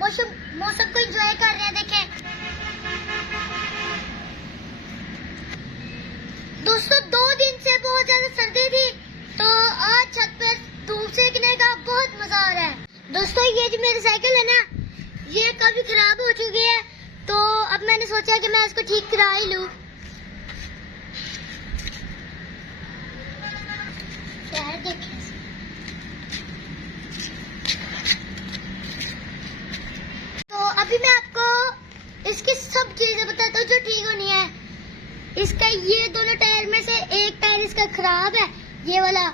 मौसम मौसम को एंजॉय कर रहे हैं। देखें दोस्तों, 2 दिन से बहुत ज्यादा सर्दी थी, तो आज छत पर धूप सेकने का बहुत मजा आ रहा है। दोस्तों, ये जो मेरी साइकिल है ना, ये काफी खराब हो चुकी है, तो अब मैंने सोचा कि मैं इसको ठीक करा ही लूं। तो अभी मैं आपको इसकी सब चीजें बताता हूँ जो ठीक होनी है। इसका ये दोनों टायर में से एक टायर इसका खराब है, ये वाला,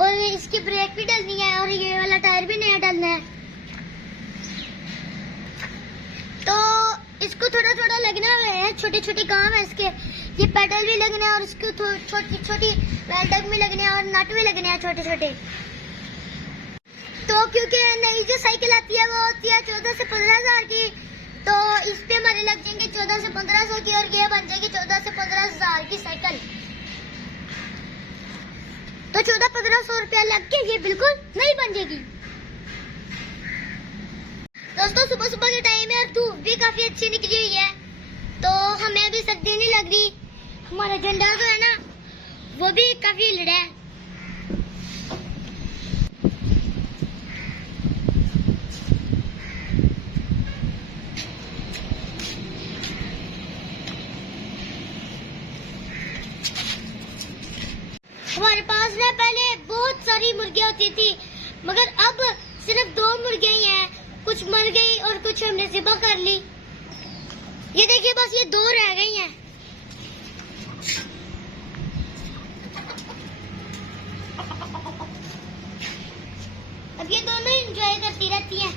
और इसकी ब्रेक भी डलनी है, और ये वाला टायर भी नया डलना है। तो इसको थोड़ा थोड़ा लगना है, छोटे छोटे काम है इसके। ये पेडल भी लगने हैं, और इसको छोटी छोटी वेल्डर भी लगने हैं, और नट भी लगने हैं छोटे छोटे। तो क्योंकि नई जो साइकिल आती है वो होती है 14 से 15 हजार की, तो इस पे हमारे लग जाएंगे 14 से 1500 की, और ये बन जाएगी 14 से 15 हजार की साइकिल। तो 1400-1500 रुपया लग के ये बिल्कुल नहीं बन जाएगी। दोस्तों, सुबह सुबह के टाइम है और धूप भी काफी अच्छी निकली हुई है, तो हमें अभी सर्दी नहीं लग रही। हमारा झंडा जो है ना, वो भी काफी हिल रहा है। हमारे पास ना पहले बहुत सारी मुर्गियां होती थी, मगर अब सिर्फ 2 मुर्गियां ही हैं। कुछ मर गई और कुछ हमने ज़िबा कर ली। ये देखिए, बस ये 2 रह गई हैं। अब ये दोनों एंजॉय करती रहती हैं।